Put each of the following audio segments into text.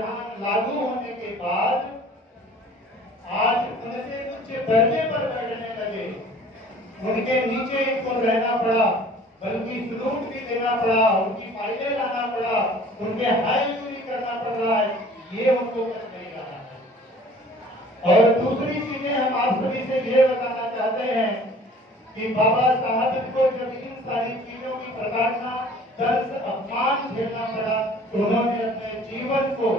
संविधान लागू होने के बाद आज उनसे उच्च दर्जे पर बैठने लगे, उनके नीचे इनको रहना पड़ा, बल्कि सलूट भी देना पड़ा, उनकी फाइलें लाना पड़ा, उनके हाई ड्यूटी करना पड़ रहा है, ये उनको कुछ नहीं रहा है। और दूसरी चीजें हम आप सभी से ये बताना चाहते हैं कि बाबा साहब को जब इन सारी चीजों की प्रताड़ना, दर्द, अपमान झेलना पड़ा, तो उन्होंने अपने जीवन को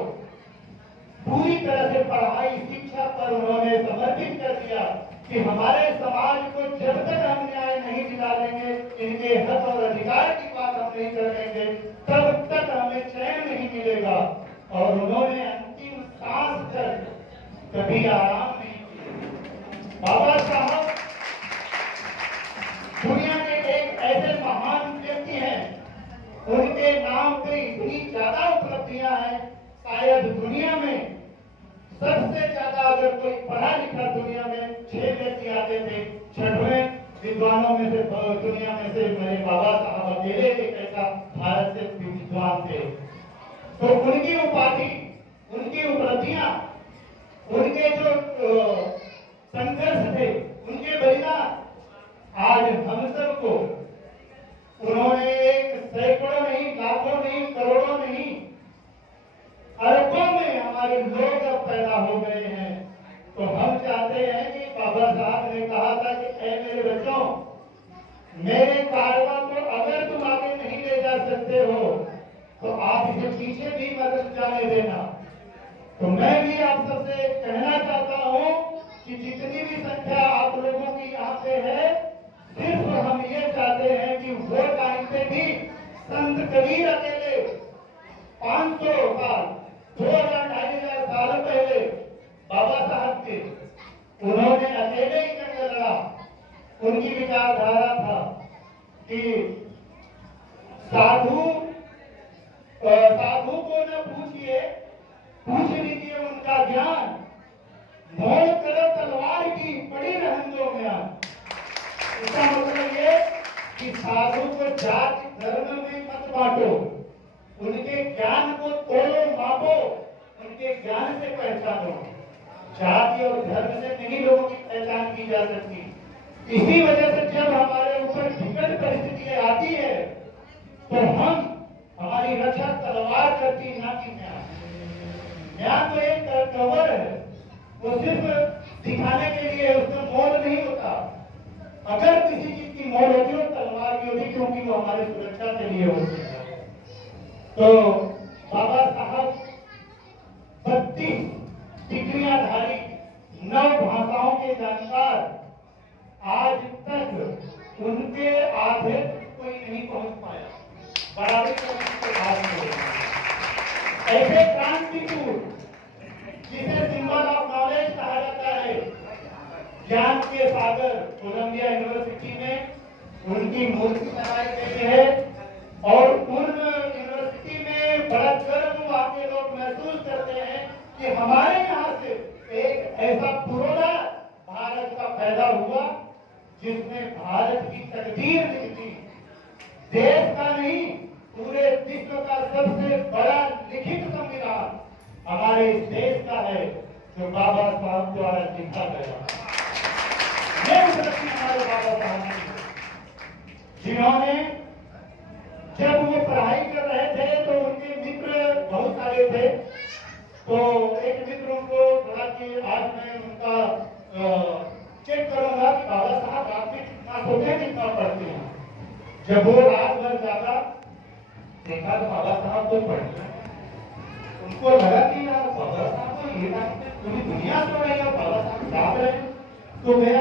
पूरी तरह से पढ़ाई शिक्षा पर उन्होंने समर्पित कर दिया कि हमारे समाज को जब तक हम न्याय नहीं दिला देंगे, इनके हक और अधिकार की बात हम नहीं कर लेंगे, तब तक हमें चैन नहीं मिलेगा। और उन्होंने अंतिम सांस तक कभी आराम नहीं किया। बाबा साहब दुनिया के एक ऐसे महान व्यक्ति हैं, उनके नाम पे इतनी ज्यादा उपलब्धियां हैं, शायद दुनिया में सबसे ज्यादा अगर कोई पढ़ा लिखा दुनिया में 6 व्यक्ति आते थे, 6वें विद्वानों में से दुनिया में से मेरे बाबा साहब अकेले एक ऐसा भारत से विद्वान थे। तो उनकी उपाधि, उनकी उपलब्धियां, उनके जो संघर्ष थे, उनके बलिदान आज हम सबको उन्होंने एक सैकड़ों नहीं, लाखों नहीं, करोड़ों नहीं, अरबों में हमारे लोग अब पैदा हो गए हैं। तो हम चाहते हैं कि बाबा साहब ने कहा था कि ऐ मेरे बच्चों, मेरे कारवा को अगर तुम आगे नहीं ले जा सकते हो तो आप इसे पीछे भी मत जाने देना। तो मैं भी आप सबसे कहना चाहता हूं कि जितनी भी संख्या आप लोगों की यहाँ पे है, सिर्फ हम ये चाहते हैं कि वो टाइम पे भी संत कबीर अकेले 500 साल, 2000-2500 साल पहले बाबा साहब के, उन्होंने अकेले ही जंग लड़ा। उनकी विचारधारा था कि साधु को न पूछिए, पूछ लीजिए उनका ज्ञान, मोड़ करो तलवार की पड़ी रहंदों में आप। इसका मतलब ये कि साधु को जाति धर्म में मत बांटो, उनके ज्ञान को तोड़ो, मापो, उनके ज्ञान से पहचानो। जाति और धर्म से नहीं लोगों की पहचान की जा सकती। इसी वजह से जब हमारे ऊपर विकट परिस्थितियां आती है तो हमारी रक्षा तलवार करती, ना कि न्याय। न्याय तो एक कवर है, वो सिर्फ दिखाने के लिए, उसका मोल नहीं होता। अगर किसी चीज की मोल होती हो, तलवार की होती, क्योंकि वो हमारी सुरक्षा के लिए होती है। तो बाबा साहब 32 डिग्रियाधारी, 9 भाषाओं के जानकार, आज तक उनके आधे कोई नहीं पहुंच पाया, बराबरी के हाथ में। ऐसे क्रांतिपुर जिसे सिंबल ऑफ नॉलेज कहा जाता है, ज्ञान के सागर, कोलंबिया यूनिवर्सिटी में उनकी मूर्ति बनाई गई है। और उन यूनिवर्सिटी में बड़ा गर्व वहां के लोग महसूस करते हैं कि हमारे यहाँ से एक ऐसा पुरोधा भारत का पैदा हुआ जिसने भारत की तकदीर लिख दी। देश का नहीं, पूरे विश्व का सबसे बड़ा लिखित संविधान हमारे इस देश का है, जो बाबा साहब द्वारा लिखा गया। ये उपलब्धि हमारे बाबा साहब ने, जिन्होंने जब वो पढ़ाई कर रहे थे तो उनके मित्र बहुत सारे थे। तो एक मित्र उनको बोला कि आज मैं उनका चेक करूंगा कि बाबा साहब आप में कितना सोचे, कितना पढ़ते हैं। जब वो रात भर जागा, देखा तो बाबा साहब तो पढ़ते हैं। उनको लगा कि यार बाबा साहब तो ये पूरी दुनिया तो रहेगा, बाबा साहब जाग रहे। तो मेरा